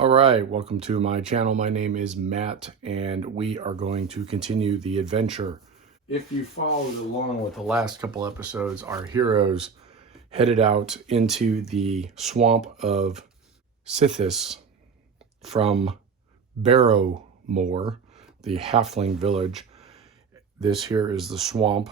All right, welcome to my channel. My name is Matt, and we are going to continue the adventure. If you followed along with the last couple episodes, our heroes headed out into the swamp of Sithis from Barrowmoor, the halfling village. This here is the swamp.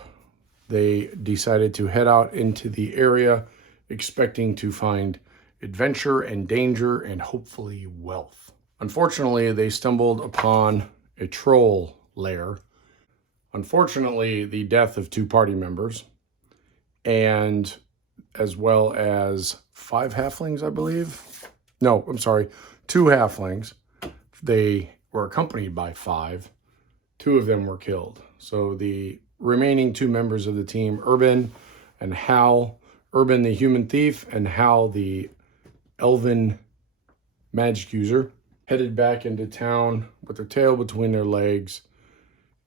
They decided to head out into the area expecting to find adventure and danger and hopefully wealth. Unfortunately, they stumbled upon a troll lair. Unfortunately, the death of 2 party members, and as well as 5 halflings, I believe. No, I'm sorry, 2 halflings. They were accompanied by 5. 2 of them were killed. So the remaining 2 members of the team, Urban and Hal, Urban the human thief and Hal the elven magic user, headed back into town with their tail between their legs,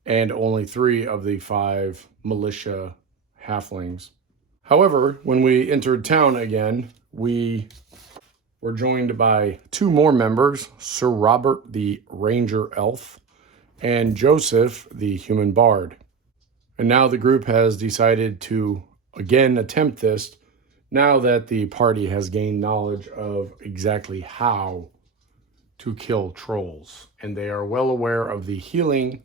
and only 3 of the 5 militia halflings. However, when we entered town again, we were joined by 2 more members, Sir Robert the ranger elf and Joseph the human bard. And now the group has decided to again attempt this now that the party has gained knowledge of exactly how to kill trolls. And they are well aware of the healing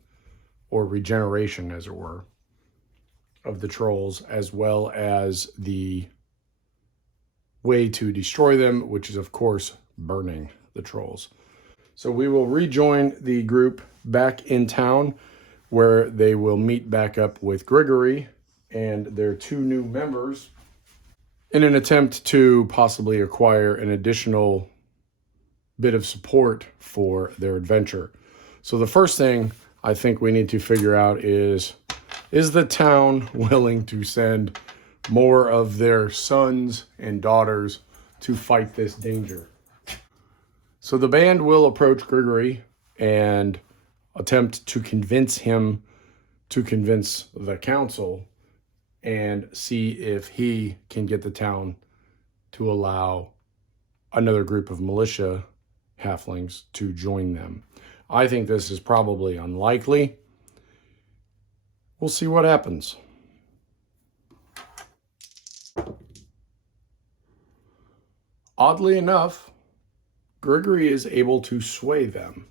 or regeneration, as it were, of the trolls, as well as the way to destroy them, which is, of course, burning the trolls. So we will rejoin the group back in town, where they will meet back up with Gregory and their 2 new members in an attempt to possibly acquire an additional bit of support for their adventure. So the first thing I think we need to figure out is the town willing to send more of their sons and daughters to fight this danger? So the band will approach Gregory and attempt to convince him to convince the council and see if he can get the town to allow another group of militia halflings to join them. I think this is probably unlikely. We'll see what happens. Oddly enough, Gregory is able to sway them.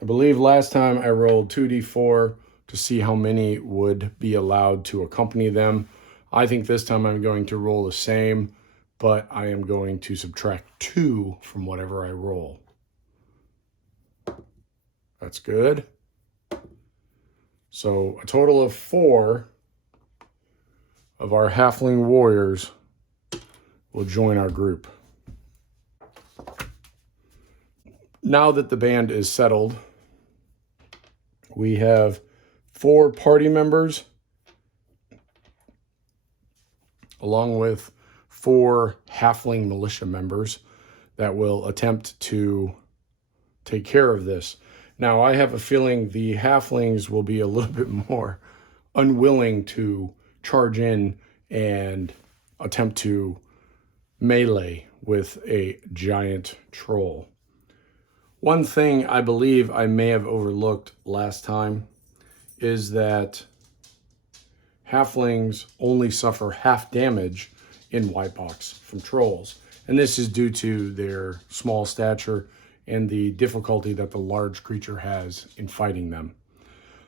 I believe last time I rolled 2d4 to see how many would be allowed to accompany them. I think this time I'm going to roll the same, but I am going to subtract 2 from whatever I roll. That's good. So a total of 4 of our halfling warriors will join our group. Now that the band is settled, we have 4 party members along with 4 halfling militia members that will attempt to take care of this. Now, I have a feeling the halflings will be a little bit more unwilling to charge in and attempt to melee with a giant troll. One thing I believe I may have overlooked last time is that halflings only suffer half damage in White Box from trolls. And this is due to their small stature and the difficulty that the large creature has in fighting them.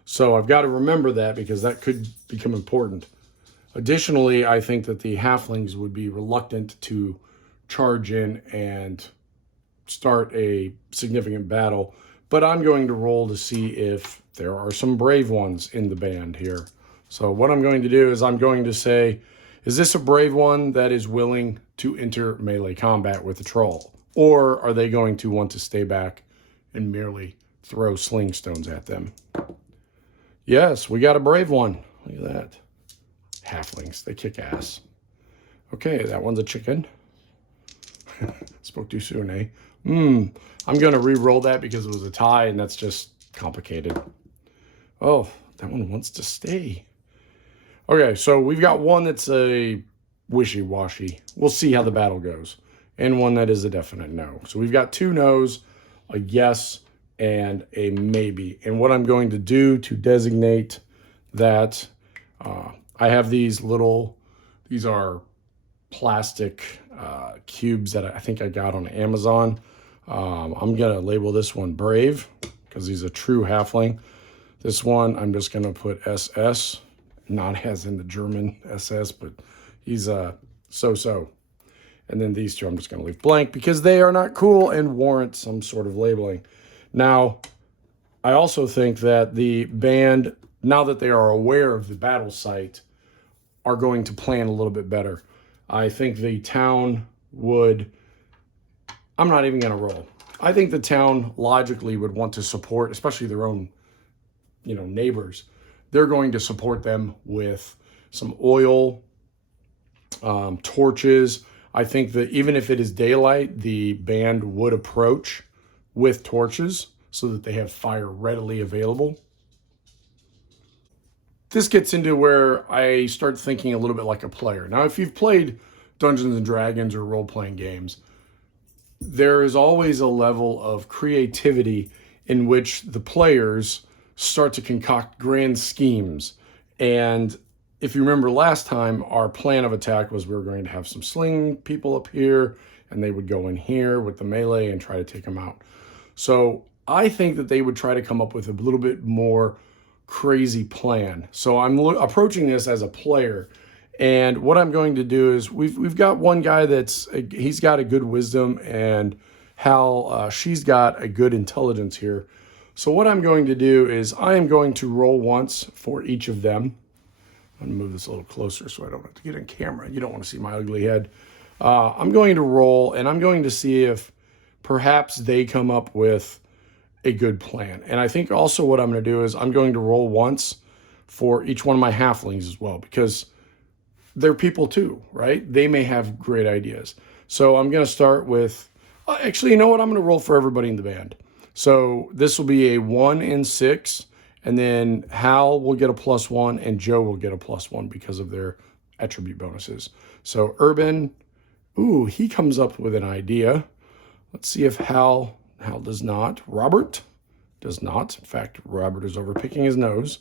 So I've got to remember that, because that could become important. Additionally, I think that the halflings would be reluctant to charge in and start a significant battle, but I'm going to roll to see if there are some brave ones in the band here. So what I'm going to do is I'm going to say, is this a brave one that is willing to enter melee combat with the troll? Or are they going to want to stay back and merely throw sling stones at them? Yes, we got a brave one. Look at that. Halflings, they kick ass. Okay, that one's a chicken. Spoke too soon, eh? I'm going to re-roll that because it was a tie, and that's just complicated. Oh, that one wants to stay. Okay, so we've got one that's a wishy-washy. We'll see how the battle goes. And one that is a definite no. So we've got 2 no's a yes, and a maybe. And what I'm going to do to designate that, I have these are plastic cubes that I think I got on Amazon. I'm going to label this one Brave because he's a true halfling. This one, I'm just going to put SS, not as in the German SS, but he's so-so. And then these two I'm just going to leave blank because they are not cool and warrant some sort of labeling. Now, I also think that the band, now that they are aware of the battle site, are going to plan a little bit better. I think the town would, I'm not even going to roll. I think the town logically would want to support, especially their own, neighbors. They're going to support them with some oil, torches. I think that even if it is daylight, the band would approach with torches so that they have fire readily available. This gets into where I start thinking a little bit like a player. Now, if you've played Dungeons and Dragons or role-playing games, there is always a level of creativity in which the players start to concoct grand schemes. And if you remember last time, our plan of attack was we were going to have some sling people up here, and they would go in here with the melee and try to take them out. So I think that they would try to come up with a little bit more crazy plan. So I'm approaching this as a player. And what I'm going to do is we've got one guy he's got a good wisdom, and Hal, she's got a good intelligence here. So what I'm going to do is I am going to roll once for each of them. I'm going to move this a little closer so I don't have to get on camera. You don't want to see my ugly head. I'm going to roll, and I'm going to see if perhaps they come up with a good plan. And I think also what I'm going to do is I'm going to roll once for each one of my halflings as well, because they're people too, right? They may have great ideas. So I'm going to start with, actually, you know what? I'm going to roll for everybody in the band. So this will be a 1 in 6, and then Hal will get a +1, and Joe will get a +1 because of their attribute bonuses. So Urban, he comes up with an idea. Let's see if Hal does not. Robert does not. In fact, Robert is over picking his nose.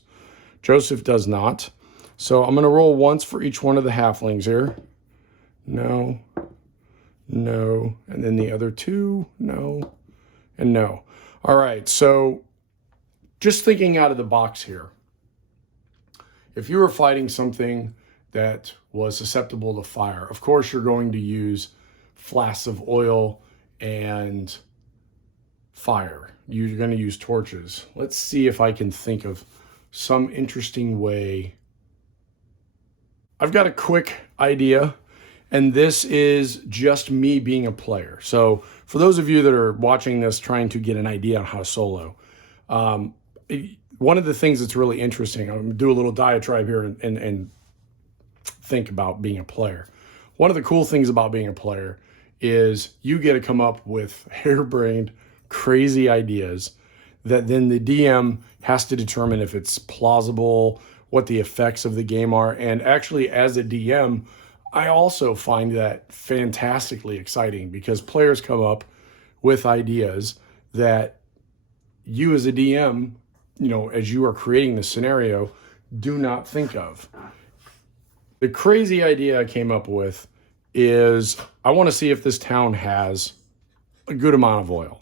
Joseph does not. So I'm going to roll once for each one of the halflings here. No. No. And then the other two. No. And no. All right. So just thinking out of the box here. If you were fighting something that was susceptible to fire, of course you're going to use flasks of oil and fire. You're going to use torches. Let's see if I can think of some interesting way. I've got a quick idea, and this is just me being a player. So for those of you that are watching this trying to get an idea on how to solo, one of the things that's really interesting, I'm going to do a little diatribe here and think about being a player. One of the cool things about being a player is you get to come up with harebrained, crazy ideas that then the DM has to determine if it's plausible, what the effects of the game are. And actually, as a DM, I also find that fantastically exciting because players come up with ideas that you as a DM, as you are creating the scenario, do not think of. The crazy idea I came up with is I want to see if this town has a good amount of oil.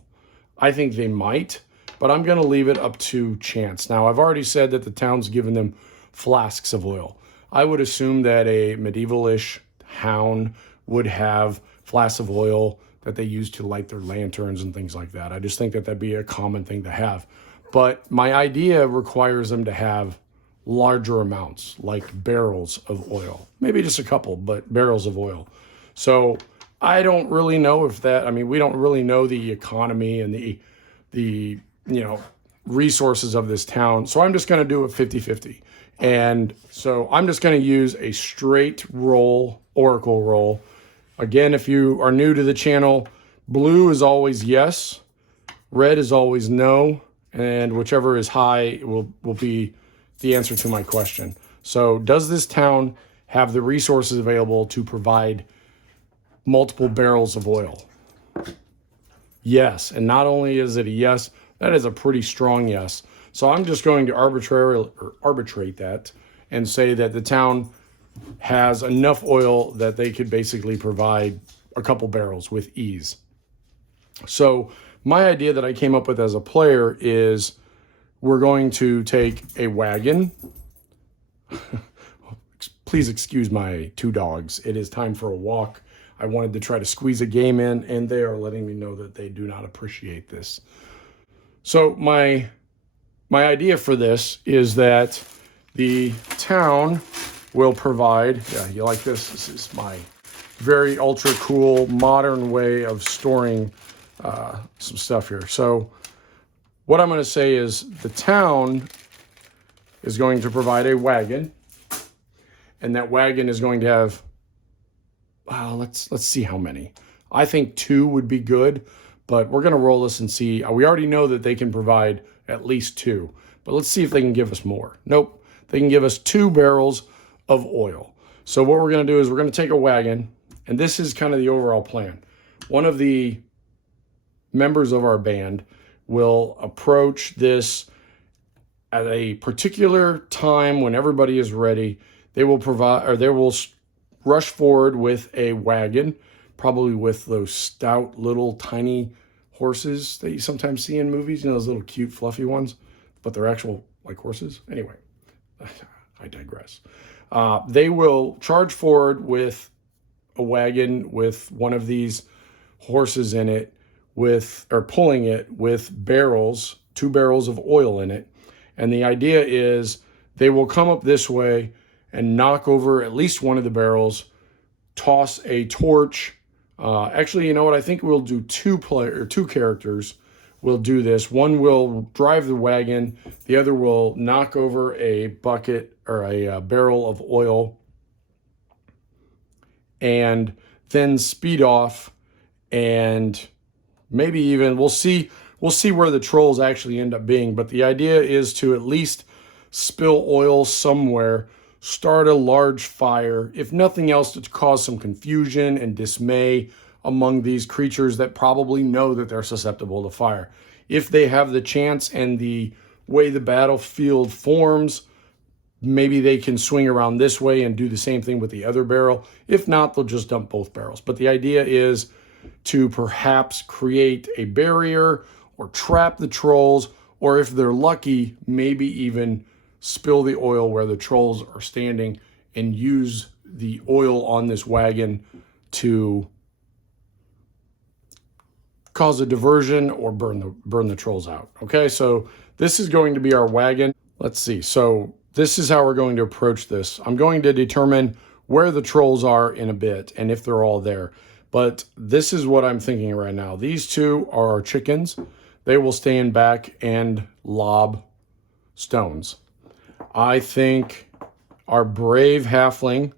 I think they might, but I'm going to leave it up to chance. Now, I've already said that the town's given them flasks of oil. I would assume that a medieval-ish town would have flasks of oil that they use to light their lanterns and things like that. I just think that that'd be a common thing to have. But my idea requires them to have larger amounts, like barrels of oil. Maybe just a couple, but barrels of oil. So I don't really know if that, we don't really know the economy and the resources of this town. So I'm just going to do a 50-50. And so I'm just going to use a straight roll, oracle roll. Again, if you are new to the channel, blue is always yes, red is always no, and whichever is high will be the answer to my question. So does this town have the resources available to provide multiple barrels of oil? yes. And not only is it a yes, that is a pretty strong yes. So I'm just going to arbitrate that and say that the town has enough oil that they could basically provide a couple barrels with ease. So my idea that I came up with as a player is we're going to take a wagon. Please excuse my two dogs. It is time for a walk. I wanted to try to squeeze a game in, and they are letting me know that they do not appreciate this. So my idea for this is that the town will provide, yeah, you like this? This is my very ultra cool modern way of storing some stuff here. So what I'm going to say is the town is going to provide a wagon, and that wagon is going to have, let's see how many. I think 2 would be good, but we're going to roll this and see. We already know that they can provide at least 2, but let's see if they can give us more. Nope, they can give us 2 barrels of oil. So what we're going to do is we're going to take a wagon, and this is kind of the overall plan. One of the members of our band will approach this at a particular time when everybody is ready. They will provide, or they will rush forward with a wagon, probably with those stout little tiny horses that you sometimes see in movies, you know, those little cute fluffy ones, but they're actual like horses. Anyway, I digress. They will charge forward with a wagon with one of these horses in it, or pulling it with barrels, 2 barrels of oil in it. And the idea is they will come up this way and knock over at least one of the barrels, toss a torch. Actually, you know what? I think we'll do 2 characters will do this. One will drive the wagon. The other will knock over a bucket or a barrel of oil and then speed off, and maybe even we'll see where the trolls actually end up being. But the idea is to at least spill oil somewhere, start a large fire, if nothing else, to cause some confusion and dismay among these creatures that probably know that they're susceptible to fire. If they have the chance and the way the battlefield forms, maybe they can swing around this way and do the same thing with the other barrel. If not, they'll just dump both barrels. But the idea is to perhaps create a barrier or trap the trolls, or if they're lucky, maybe even spill the oil where the trolls are standing and use the oil on this wagon to cause a diversion or burn the trolls out. Okay, so this is going to be our wagon. Let's see. So this is how we're going to approach this. I'm going to determine where the trolls are in a bit and if they're all there. But this is what I'm thinking right now. These 2 are our chickens. They will stand back and lob stones. I think our brave halfling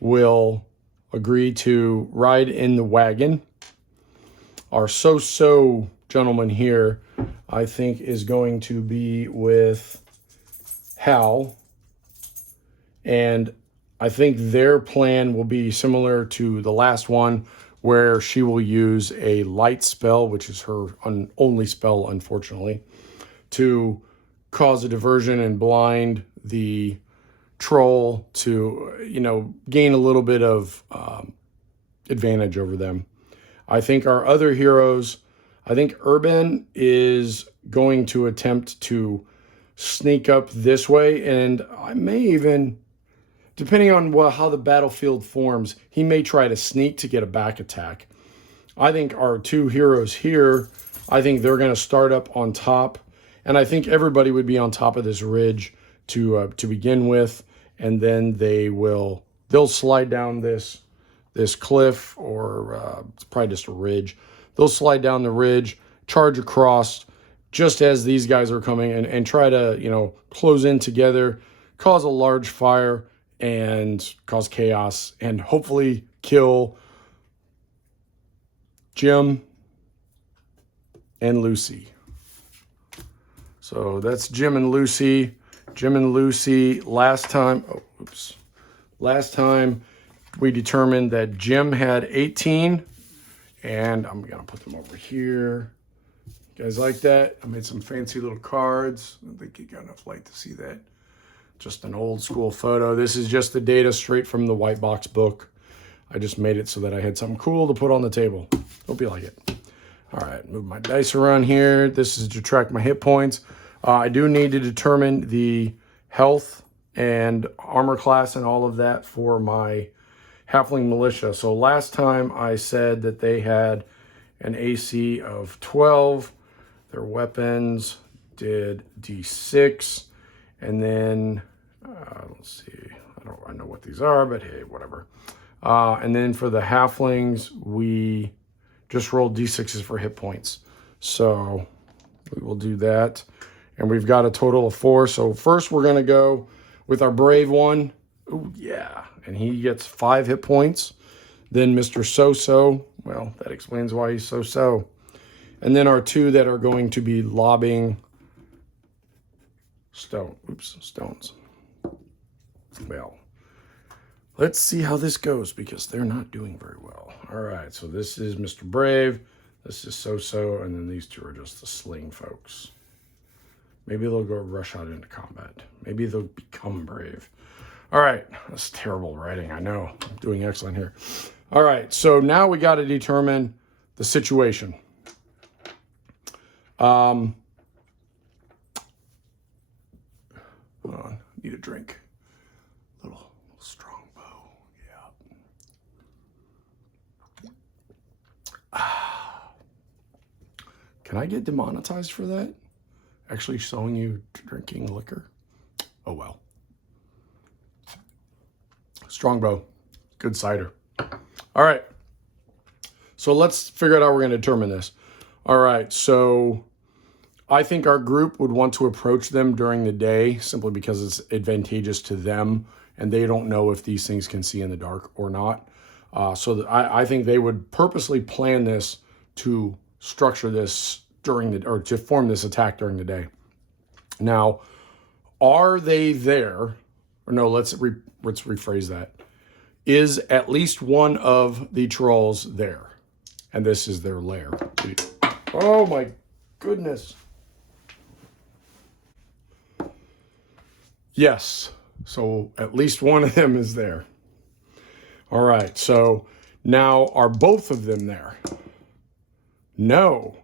will agree to ride in the wagon. Our so-so gentleman here, I think, is going to be with Hal. And I think their plan will be similar to the last one, where she will use a light spell, which is her only spell, unfortunately, to cause a diversion and blind the troll to, gain a little bit of advantage over them. I think our other heroes, I think Urban is going to attempt to sneak up this way, and I may even, depending on how the battlefield forms, he may try to sneak to get a back attack. I think our 2 heroes here, I think they're going to start up on top, and I think everybody would be on top of this ridge to begin with, and then they'll slide down this cliff, or it's probably just a ridge. They'll slide down the ridge, charge across just as these guys are coming, and try to, close in together, cause a large fire, and cause chaos, and hopefully kill Jim and Lucy. So that's Jim and Lucy. Jim and Lucy, last time we determined that Jim had 18 And I'm going to put them over here. You guys like that? I made some fancy little cards. I don't think you got enough light to see that. Just an old school photo. This is just the data straight from the white box book. I just made it so that I had something cool to put on the table. Hope you like it. All right, move my dice around here. This is to track my hit points. I do need to determine the health and armor class and all of that for my Halfling Militia. So last time I said that they had an AC of 12. Their weapons did D6. And then, let's see, I know what these are, but hey, whatever. And then for the Halflings, we just rolled D6s for hit points. So we will do that. And we've got a total of 4. So first we're going to go with our brave one. Oh, yeah. And he gets 5 hit points. Then Mr. So-So. Well, that explains why he's so-so. And then our 2 that are going to be lobbing stones. Well, let's see how this goes because they're not doing very well. All right, so this is Mr. Brave. This is So-So. And then these 2 are just the sling folks. Maybe they'll go rush out into combat. Maybe they'll become brave. All right, that's terrible writing. I know, I'm doing excellent here. All right, so now we got to determine the situation. Hold on, need a drink. Little strong bow, yeah. Can I get demonetized for that? Actually showing you drinking liquor? Oh well. Strongbow, good cider. All right, so let's figure out how we're going to determine this. All right, so I think our group would want to approach them during the day simply because it's advantageous to them and they don't know if these things can see in the dark or not. So I think they would purposely plan this to structure this or to form this attack during the day. Now, are they there? Or no, let's rephrase that. Is at least one of the trolls there? And this is their lair. Oh my goodness. Yes. So at least one of them is there. All right. So now are both of them there? No.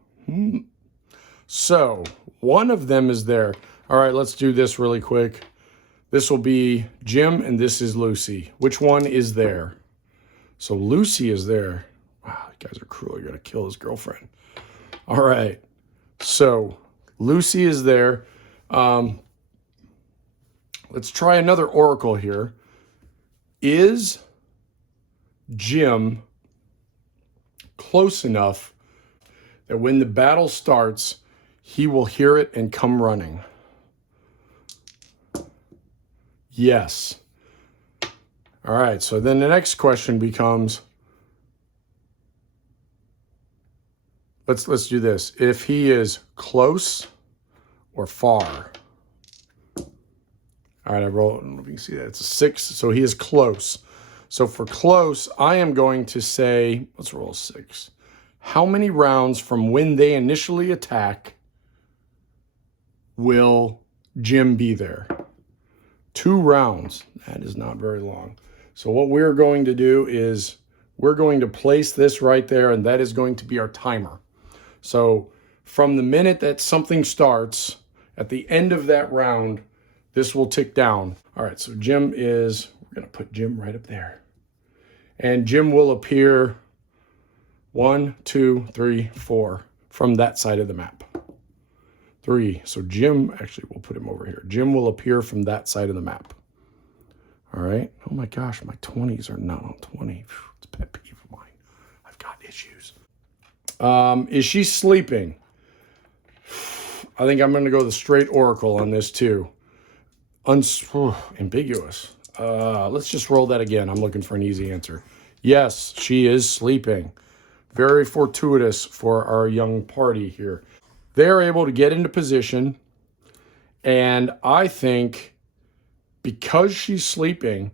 So one of them is there. All right, let's do this really quick. This will be Jim and this is Lucy. Which one is there? So Lucy is there. Wow, you guys are cruel. You're going to kill his girlfriend. All right. So Lucy is there. Let's try another oracle here. Is Jim close enough that when the battle starts, he will hear it and come running? Yes. All right, so then the next question becomes, let's do this. If he is close or far. All right, I roll, I don't know if you can see that. It's a 6, so he is close. So for close, I am going to say, let's roll a 6. How many rounds from when they initially attack will Jim be there? 2 rounds. That is not very long. So what we're going to do is we're going to place this right there, and that is going to be our timer. So from the minute that something starts, at the end of that round, this will tick down. All right, so Jim is, we're going to put Jim right up there. And Jim will appear 1, 2, 3, 4 from that side of the map. 3. So Jim, actually, we'll put him over here. Jim will appear from that side of the map. All right. Oh my gosh, my 20s are not on 20. It's a pet peeve of mine. I've got issues. Is she sleeping? I think I'm going to go the straight oracle on this too. Ambiguous. Let's just roll that again. I'm looking for an easy answer. Yes, she is sleeping. Very fortuitous for our young party here. They're able to get into position, and I think because she's sleeping,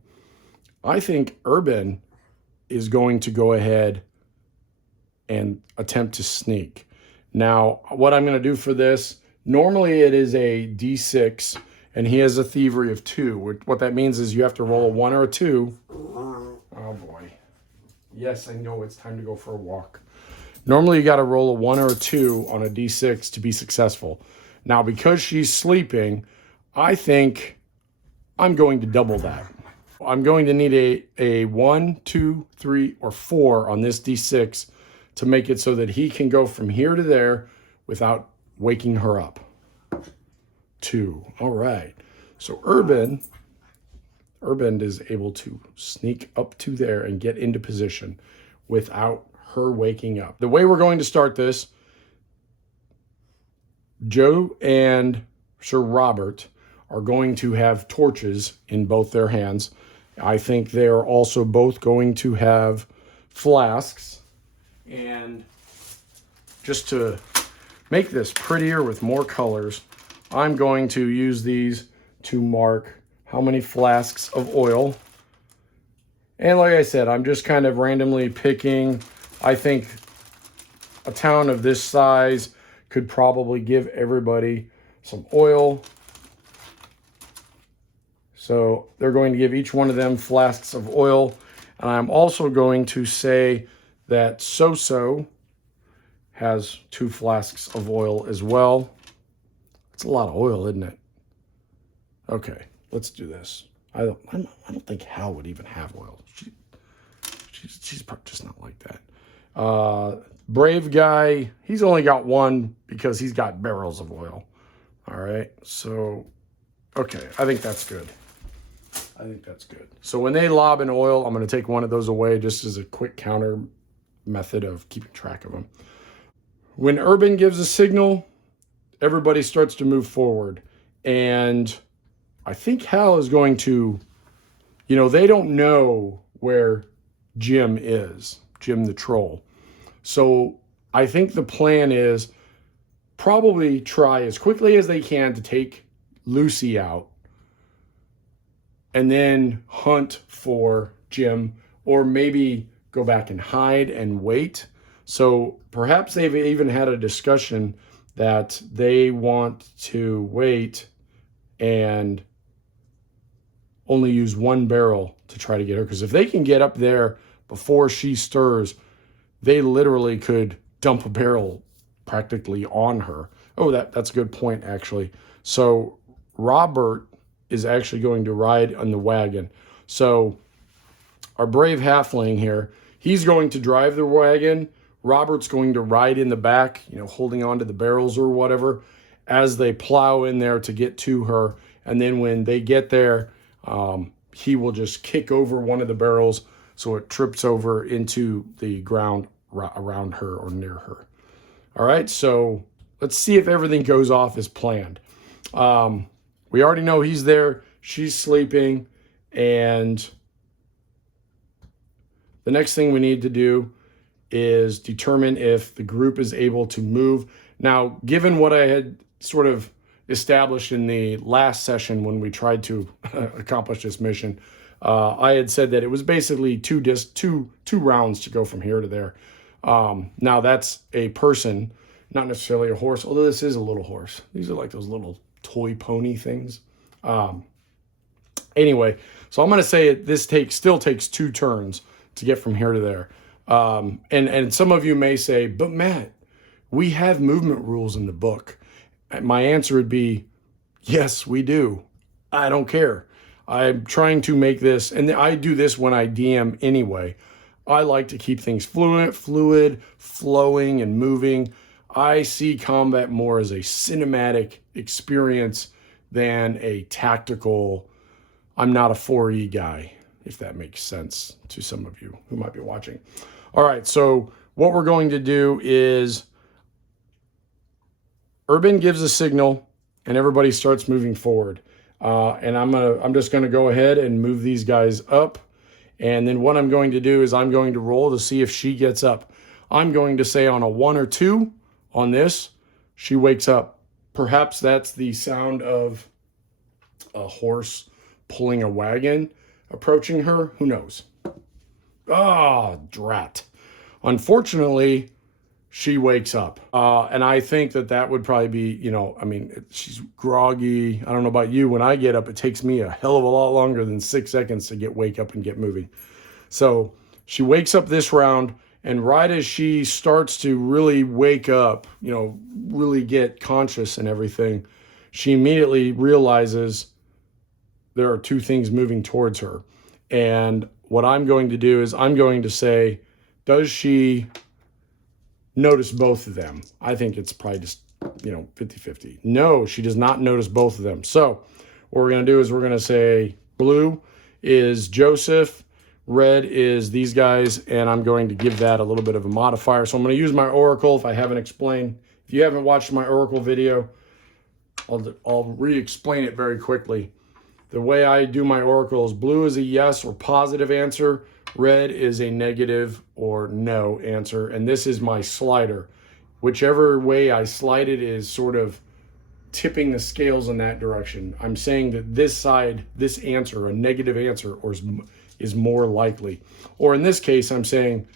I think Urban is going to go ahead and attempt to sneak. Now, what I'm going to do for this, normally it is a D6, and he has a thievery of 2. What that means is you have to roll a 1 or a 2. Oh boy. Yes, I know it's time to go for a walk. Normally you got to roll a 1 or a 2 on a D6 to be successful. Now, because she's sleeping, I think I'm going to double that. I'm going to need a 1, 2, 3, or 4 on this D6 to make it so that he can go from here to there without waking her up. 2. All right. So Urban is able to sneak up to there and get into position without her waking up. The way we're going to start this, Joe and Sir Robert are going to have torches in both their hands. I think they're also both going to have flasks. And just to make this prettier with more colors, I'm going to use these to mark how many flasks of oil. And like I said, I'm just kind of randomly picking. I think a town of this size could probably give everybody some oil. So they're going to give each one of them flasks of oil. And I'm also going to say that So-So has 2 flasks of oil as well. It's a lot of oil, isn't it? Okay, let's do this. I don't think Hal would even have oil. She's just not like that. Brave guy, he's only got 1 because he's got barrels of oil. All right, so, okay, I think that's good. So when they lob in oil, I'm going to take one of those away just as a quick counter method of keeping track of them. When Urban gives a signal, everybody starts to move forward. And I think Hal is going to, they don't know where Jim is, Jim the troll. So I think the plan is probably try as quickly as they can to take Lucy out and then hunt for Jim, or maybe go back and hide and wait. So perhaps they've even had a discussion that they want to wait and only use 1 barrel to try to get her. Because if they can get up there before she stirs, they literally could dump a barrel practically on her. Oh, that's a good point, actually. So Robert is actually going to ride on the wagon. So our brave halfling here, he's going to drive the wagon. Robert's going to ride in the back, holding on to the barrels or whatever, as they plow in there to get to her. And then when they get there, he will just kick over one of the barrels so it trips over into the ground around her or near her. All right, so let's see if everything goes off as planned. We already know he's there. She's sleeping. And the next thing we need to do is determine if the group is able to move. Now, given what I had sort of established in the last session when we tried to accomplish this mission, I had said that it was basically two rounds to go from here to there. Now, that's a person, not necessarily a horse, although this is a little horse. These are like those little toy pony things. Anyway, so I'm going to say this still takes 2 turns to get from here to there. And some of you may say, but Matt, we have movement rules in the book. And my answer would be, yes, we do. I don't care. I'm trying to make this, and I do this when I DM anyway. I like to keep things fluid, flowing, and moving. I see combat more as a cinematic experience than a tactical, I'm not a 4E guy, if that makes sense to some of you who might be watching. All right, so what we're going to do is Urban gives a signal and everybody starts moving forward. And I'm just gonna go ahead and move these guys up. And then what I'm going to do is I'm going to roll to see if she gets up. I'm going to say on a 1 or 2 on this, she wakes up. Perhaps that's the sound of a horse pulling a wagon approaching her. Who knows? Ah, drat. Unfortunately, she wakes up. And I think that that would probably be, you know, I mean, she's groggy. I don't know about you. When I get up, it takes me a hell of a lot longer than 6 seconds to wake up and get moving. So she wakes up this round, and right as she starts to really wake up, you know, really get conscious and everything, she immediately realizes there are two things moving towards her. And what I'm going to do is I'm going to say, does she notice both of them? I think it's probably just, you know, 50-50. No, she does not notice both of them. So what we're going to do is we're going to say blue is Joseph, red is these guys, and I'm going to give that a little bit of a modifier. So I'm going to use my oracle if I haven't explained. If you haven't watched my oracle video, I'll re-explain it very quickly. The way I do my oracle is blue is a yes or positive answer, red is a negative or no answer, and this is my slider. Whichever way I slide it is sort of tipping the scales in that direction. I'm saying that this side, this answer, a negative answer, is more likely. Or in this case, I'm saying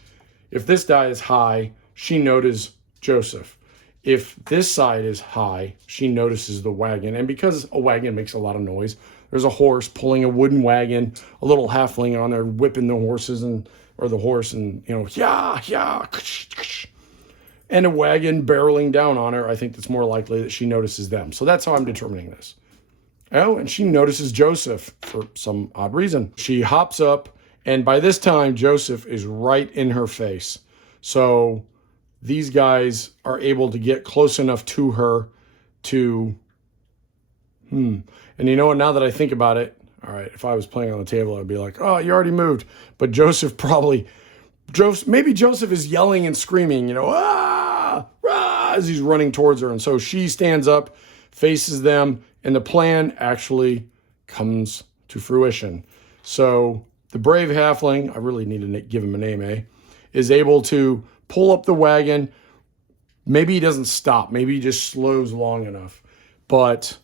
if this die is high, she notices Joseph. If this side is high, she notices the wagon. And because a wagon makes a lot of noise, there's a horse pulling a wooden wagon, a little halfling on there whipping the horses or the horse, and you know, yeah, and a wagon barreling down on her. I think it's more likely that she notices them. So that's how I'm determining this. Oh, and she notices Joseph for some odd reason. She hops up, and by this time, Joseph is right in her face. So these guys are able to get close enough to her to, and you know what, now that I think about it, all right, if I was playing on the table, I'd be like, oh, you already moved. But maybe Joseph is yelling and screaming, you know, as he's running towards her. And so she stands up, faces them, and the plan actually comes to fruition. So the brave halfling, I really need to give him a name, is able to pull up the wagon. Maybe he doesn't stop. Maybe he just slows long enough. But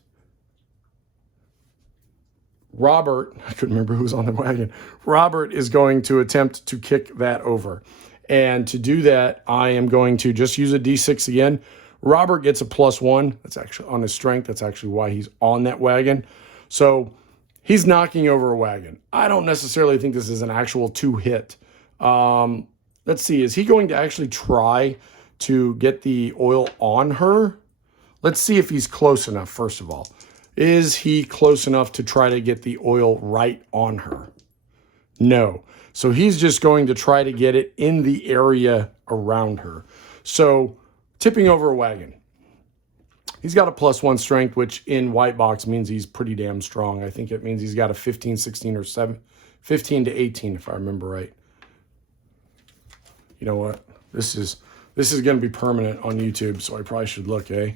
Robert, I couldn't remember who was on the wagon. Robert is going to attempt to kick that over. And to do that, I am going to just use a D6 again. Robert gets a +1. That's actually on his strength. That's actually why he's on that wagon. So he's knocking over a wagon. I don't necessarily think this is an actual 2-hit. Let's see. Is he going to actually try to get the oil on her? Let's see if he's close enough, first of all. Is he close enough to try to get the oil right on her? No. So he's just going to try to get it in the area around her. So tipping over a wagon. He's got a +1 strength, which in white box means he's pretty damn strong. I think it means he's got a 15, 16, or 15 to 18, if I remember right. You know what? This is going to be permanent on YouTube, so I probably should look, Yeah,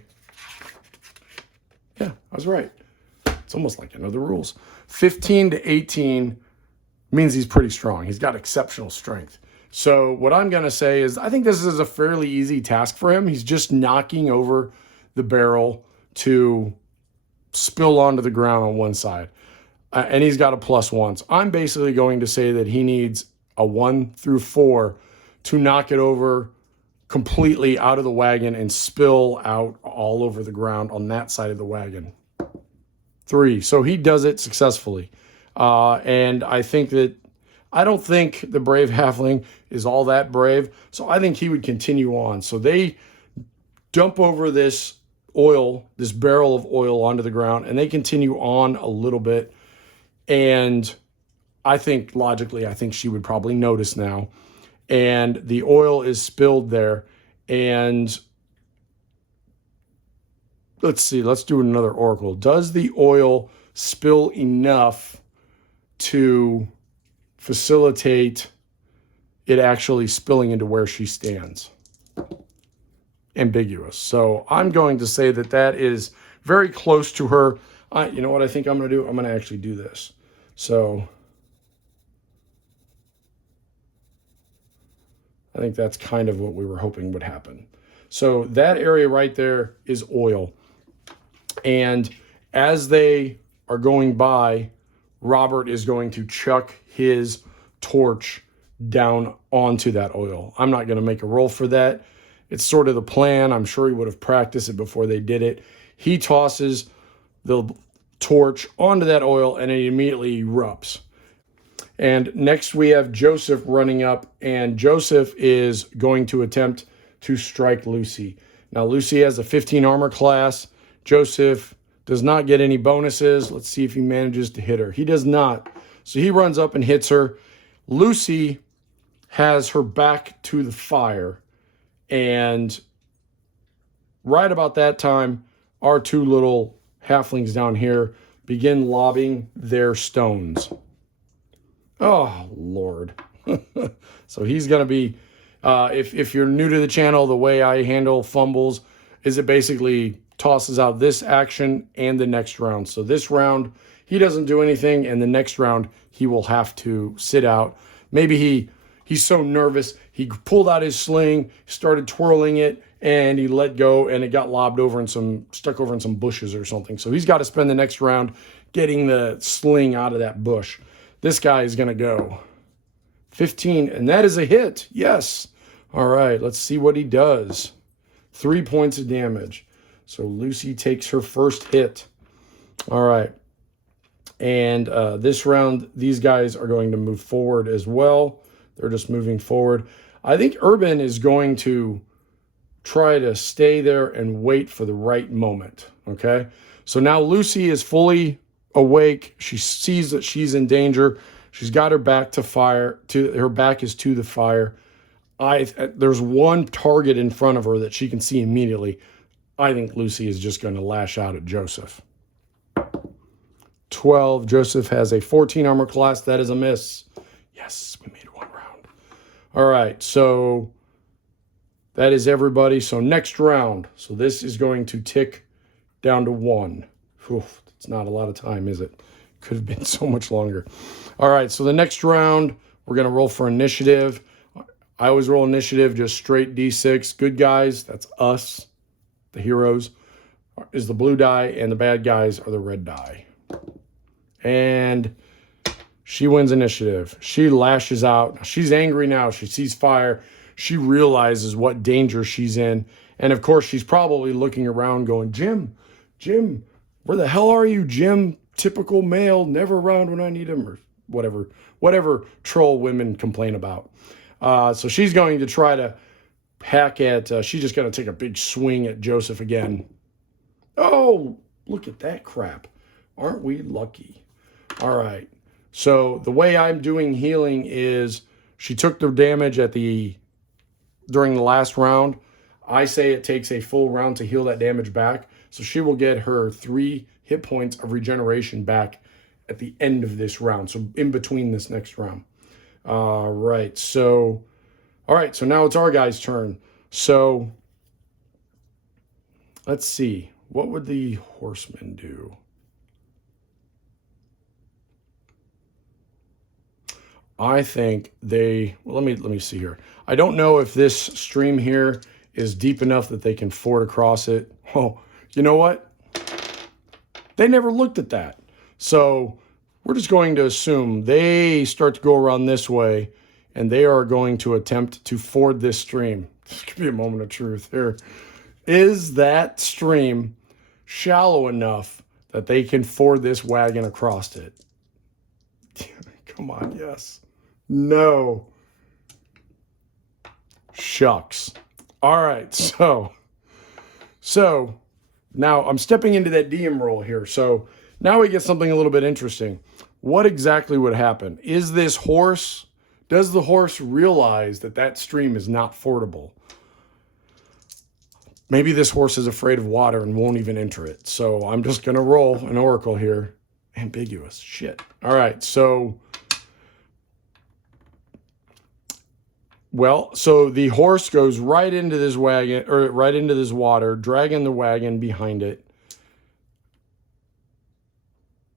I was right. It's almost like I know the rules. 15 to 18 means he's pretty strong. He's got exceptional strength. So what I'm going to say is I think this is a fairly easy task for him. He's just knocking over the barrel to spill onto the ground on one side. And he's got a +1. So I'm basically going to say that he needs a 1 through 4 to knock it over completely out of the wagon and spill out all over the ground on that side of the wagon. 3. So he does it successfully. And I don't think the brave halfling is all that brave. So I think he would continue on. So they dump over this barrel of oil onto the ground, and they continue on a little bit. And I think logically, she would probably notice now. And the oil is spilled there. And let's see, let's do another oracle. Does the oil spill enough to facilitate it actually spilling into where she stands? Ambiguous. So I'm going to say that that is very close to her. You know what I think I'm going to do? I'm going to actually do this. So I think that's kind of what we were hoping would happen. So that area right there is oil. And as they are going by, Robert is going to chuck his torch down onto that oil. I'm not going to make a roll for that. It's sort of the plan. I'm sure he would have practiced it before they did it. He tosses the torch onto that oil, and it immediately erupts. And next we have Joseph running up, and Joseph is going to attempt to strike Lucy. Now, Lucy has a 15 armor class. Joseph does not get any bonuses. Let's see if he manages to hit her. He does not. So he runs up and hits her. Lucy has her back to the fire. And right about that time, our two little halflings down here begin lobbing their stones. Oh, Lord. So he's going to be, if you're new to the channel, the way I handle fumbles is it basically tosses out this action and the next round. So this round, he doesn't do anything, and the next round, he will have to sit out. Maybe he's so nervous, he pulled out his sling, started twirling it, and he let go, and it got lobbed over stuck over in some bushes or something. So he's got to spend the next round getting the sling out of that bush. This guy is going to go 15, and that is a hit. Yes. All right, let's see what he does. 3 points of damage. So Lucy takes her first hit. All right. And this round, these guys are going to move forward as well. They're just moving forward. I think Urban is going to try to stay there and wait for the right moment. Okay. So now Lucy is fully awake. She sees that she's in danger. She's got her back to fire. Her back is to the fire. There's one target in front of her that she can see immediately. I think Lucy is just going to lash out at Joseph. 12. Joseph has a 14 armor class. That is a miss. Yes, we made one round. All right, so that is everybody. So next round. So this is going to tick down to 1. Oof, it's not a lot of time, is it? Could have been so much longer. All right, so the next round, we're going to roll for initiative. I always roll initiative, just straight D6. Good guys, that's us, the heroes, is the blue die, and the bad guys are the red die. And she wins initiative. She lashes out. She's angry now. She sees fire. She realizes what danger she's in. And, of course, she's probably looking around going, Jim, where the hell are you, Jim? Typical male, never around when I need him, or whatever troll women complain about. So she's going to try to hack at, she's just going to take a big swing at Joseph again. Oh, look at that crap. Aren't we lucky? All right. So the way I'm doing healing is she took the damage during the last round. I say it takes a full round to heal that damage back. So she will get her 3 hit points of regeneration back at the end of this round. So in between this next round. All right. So now it's our guy's turn. So let's see. What would the horsemen do? I think let me see here. I don't know if this stream here is deep enough that they can ford across it. Oh, you know what? They never looked at that. So we're just going to assume they start to go around this way, and they are going to attempt to ford this stream. This could be a moment of truth here. Is that stream shallow enough that they can ford this wagon across it? Come on, yes. No. Shucks. All right, so now I'm stepping into that DM role here. So now we get something a little bit interesting. What exactly would happen? Does the horse realize that stream is not fordable? Maybe this horse is afraid of water and won't even enter it. So I'm just going to roll an oracle here. Ambiguous. Shit. All right, so the horse goes right into this wagon, or right into this water, dragging the wagon behind it.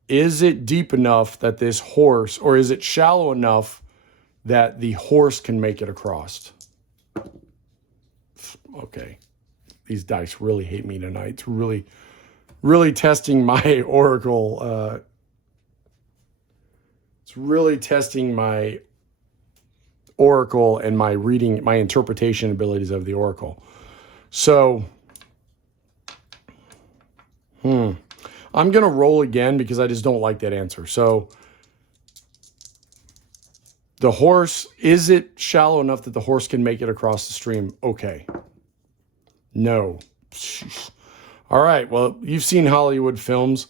Is it deep enough that this horse, or is it shallow enough that the horse can make it across? Okay. These dice really hate me tonight. It's really, really testing my oracle. It's really testing my oracle and my interpretation abilities of the oracle. So, I'm going to roll again because I just don't like that answer. So, the horse, is it shallow enough that the horse can make it across the stream? Okay. No. All right. Well, you've seen Hollywood films.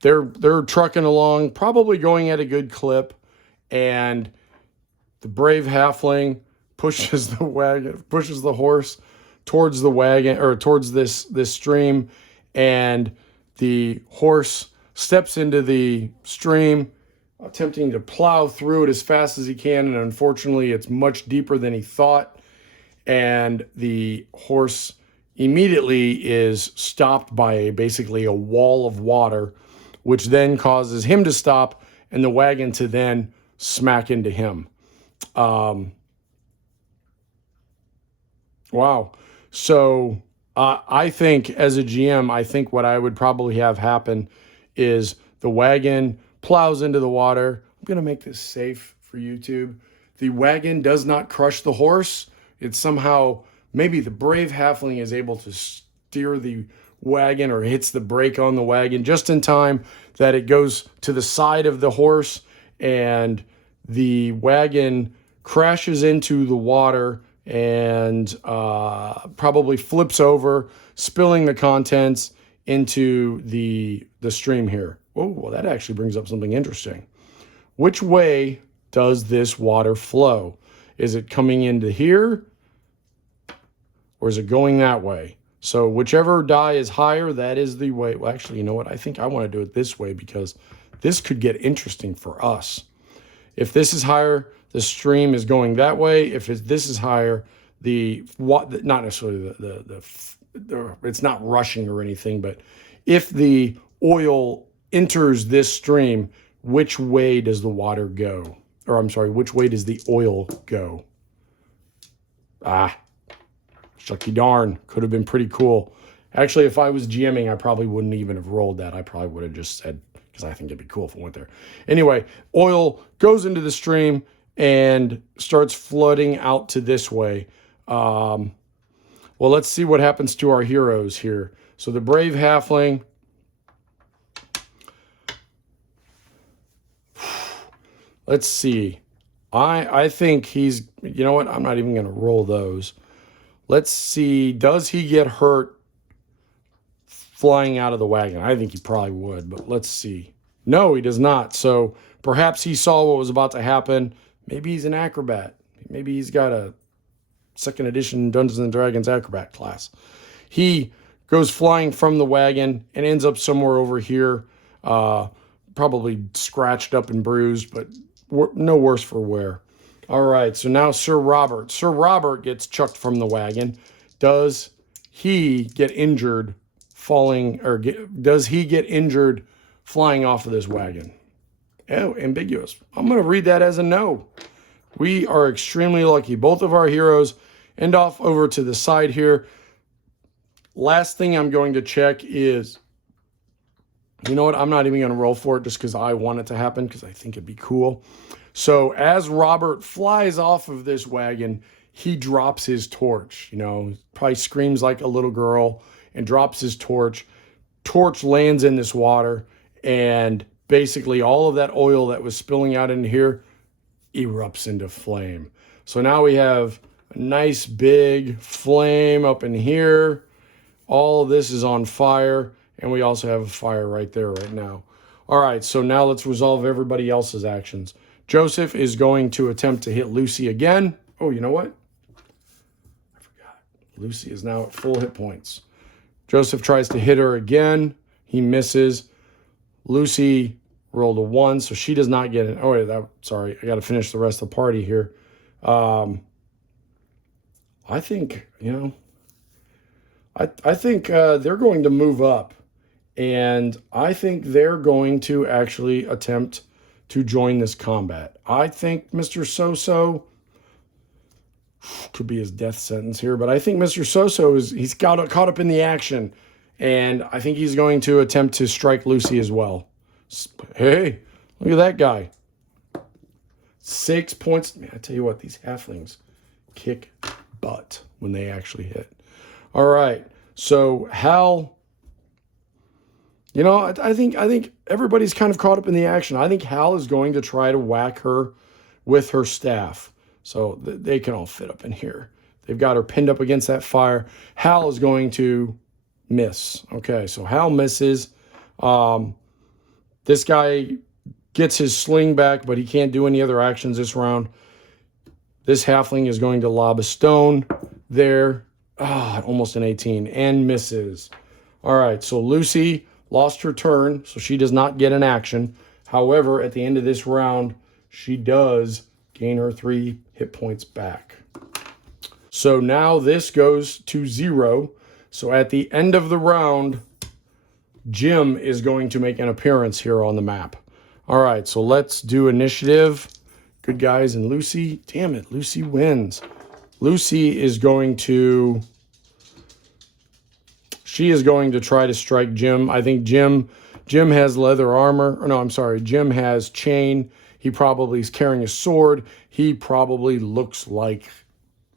They're trucking along, probably going at a good clip, and the brave halfling pushes the horse towards the wagon, or towards this stream, and the horse steps into the stream, attempting to plow through it as fast as he can, and unfortunately it's much deeper than he thought, and the horse immediately is stopped by basically a wall of water, which then causes him to stop and the wagon to then smack into him. Wow. So I think as a GM, I think what I would probably have happen is the wagon plows into the water. I'm going to make this safe for YouTube. The wagon does not crush the horse. It's somehow, maybe the brave halfling is able to steer the wagon or hits the brake on the wagon just in time that it goes to the side of the horse, and the wagon crashes into the water and probably flips over, spilling the contents into the stream here. Oh, well, that actually brings up something interesting. Which way does this water flow? Is it coming into here, or is it going that way? So whichever die is higher, that is the way. Well, actually, you know what? I think I want to do it this way because this could get interesting for us. If this is higher, the stream is going that way. If this is higher, not necessarily it's not rushing or anything, but if the oil enters this stream, which way does the water go? Or I'm sorry, which way does the oil go? Shucky darn, could have been pretty cool. Actually, if I was GMing, I probably wouldn't even have rolled that. I probably would have just said, because I think it'd be cool if it went there. Anyway, oil goes into the stream and starts flooding out to this way. Well, let's see what happens to our heroes here. So the brave halfling, let's see. I think he's, you know what? I'm not even going to roll those. Let's see. Does he get hurt flying out of the wagon? I think he probably would, but let's see. No, he does not. So perhaps he saw what was about to happen. Maybe he's an acrobat. Maybe he's got a 2nd edition Dungeons and Dragons acrobat class. He goes flying from the wagon and ends up somewhere over here, probably scratched up and bruised, but no worse for wear. All right, so now Sir Robert. Sir Robert gets chucked from the wagon. Does he get injured falling, or does he get injured flying off of this wagon? Oh, ambiguous. I'm going to read that as a no. We are extremely lucky. Both of our heroes end off over to the side here. Last thing I'm going to check is, you know what? I'm not even going to roll for it just because I want it to happen, because I think it'd be cool. So as Robert flies off of this wagon, he drops his torch. You know, probably screams like a little girl and drops his torch. Torch lands in this water, and basically all of that oil that was spilling out into here erupts into flame. So now we have a nice big flame up in here. All of this is on fire, and we also have a fire right there right now. All right, so now let's resolve everybody else's actions. Joseph is going to attempt to hit Lucy again. Oh, you know what? I forgot. Lucy is now at full hit points. Joseph tries to hit her again. He misses. Lucy rolled a 1, so she does not get it. Oh, wait, sorry. I got to finish the rest of the party here. I think, you know, I think they're going to move up. And I think they're going to actually attempt to join this combat. I think Mr. So-So could be his death sentence here, but I think Mr. So-So he's caught up in the action, and I think he's going to attempt to strike Lucy as well. Hey, look at that guy. 6 points. Man, I tell you what, these halflings kick butt when they actually hit. All right. So Hal, you know, I think everybody's kind of caught up in the action. I think Hal is going to try to whack her with her staff. So they can all fit up in here. They've got her pinned up against that fire. Hal is going to miss. Okay, so Hal misses. This guy gets his sling back, but he can't do any other actions this round. This halfling is going to lob a stone there. Almost an 18 and misses. All right, so Lucy lost her turn, so she does not get an action. However, at the end of this round, she does gain her 3 hit points back. So now this goes to 0. So at the end of the round, Jim is going to make an appearance here on the map. All right, so let's do initiative. Good guys and Lucy. Damn it, Lucy wins. Lucy is going to... She is going to try to strike Jim. I think Jim has leather armor. Or no, I'm sorry. Jim has chain. He probably is carrying a sword. He probably looks like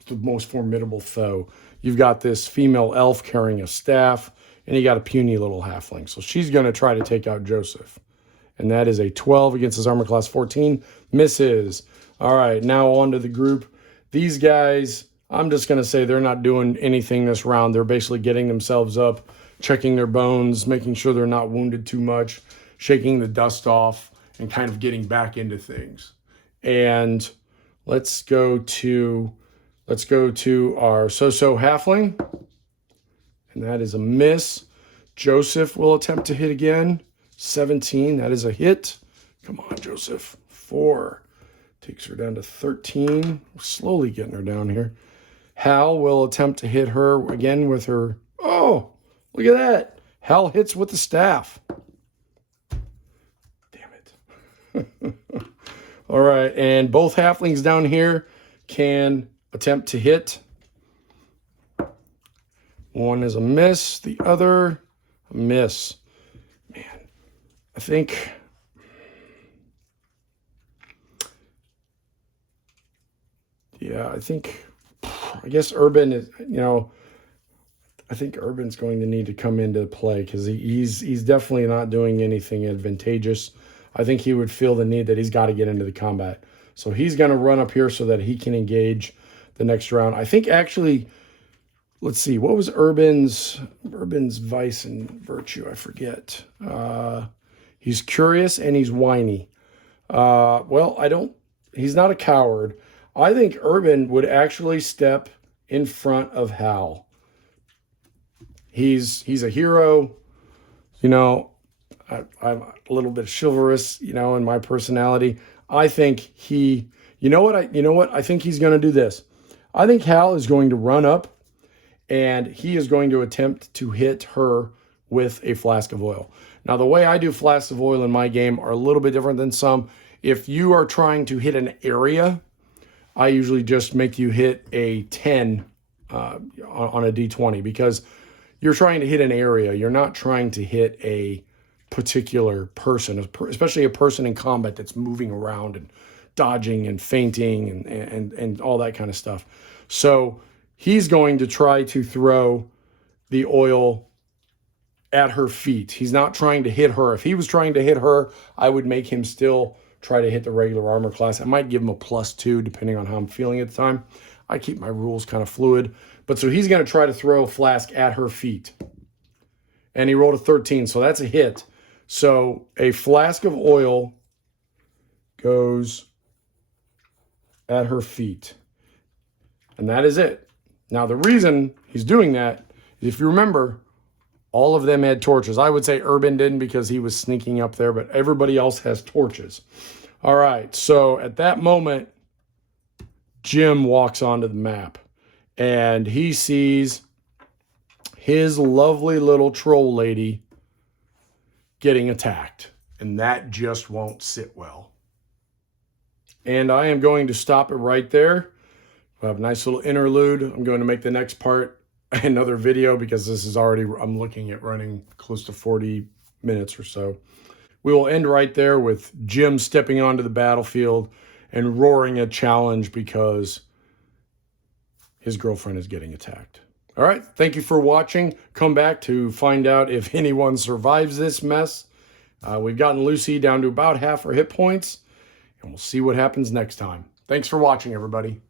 the most formidable foe. You've got this female elf carrying a staff, and you got a puny little halfling. So she's going to try to take out Joseph. And that is a 12 against his armor class 14. Misses. All right, now on to the group. These guys, I'm just going to say they're not doing anything this round. They're basically getting themselves up, checking their bones, making sure they're not wounded too much, shaking the dust off, and kind of getting back into things. And let's go to our so-so halfling. And that is a miss. Joseph will attempt to hit again. 17, that is a hit. Come on, Joseph. 4. Takes her down to 13. We're slowly getting her down here. Hal will attempt to hit her again with her. Oh, look at that. Hal hits with the staff. Damn it. All right, and both halflings down here can attempt to hit. One is a miss, the other a miss. Man, I think... Yeah, I guess Urban is, I think Urban's going to need to come into play because he's definitely not doing anything advantageous. I think he would feel the need that he's got to get into the combat. So he's going to run up here so that he can engage the next round. I think actually, let's see, what was Urban's vice and virtue? I forget. He's curious and he's whiny. He's not a coward. I think Urban would actually step in front of Hal. He's a hero. I'm a little bit chivalrous, in my personality. I think I think he's going to do this. I think Hal is going to run up and he is going to attempt to hit her with a flask of oil. Now, the way I do flasks of oil in my game are a little bit different than some. If you are trying to hit an area, I usually just make you hit a 10 on a D20 because you're trying to hit an area. You're not trying to hit a particular person, especially a person in combat that's moving around and dodging and feinting and all that kind of stuff. So he's going to try to throw the oil at her feet. He's not trying to hit her. If he was trying to hit her, I would make him still try to hit the regular armor class. I might give him a +2 depending on how I'm feeling at the time. I keep my rules kind of fluid. But so he's going to try to throw a flask at her feet. And he rolled a 13, so that's a hit. So a flask of oil goes at her feet. And that is it. Now the reason he's doing that is, if you remember, all of them had torches. I would say Urban didn't because he was sneaking up there, but everybody else has torches. All right, so at that moment, Jim walks onto the map, and he sees his lovely little troll lady getting attacked, and that just won't sit well. And I am going to stop it right there. We'll have a nice little interlude. I'm going to make the next part another video because this is already, I'm looking at running close to 40 minutes or so. We will end right there with Jim stepping onto the battlefield and roaring a challenge because his girlfriend is getting attacked. All right, thank you for watching. Come back to find out if anyone survives this mess. We've gotten Lucy down to about half her hit points, and we'll see what happens next time. Thanks for watching, everybody.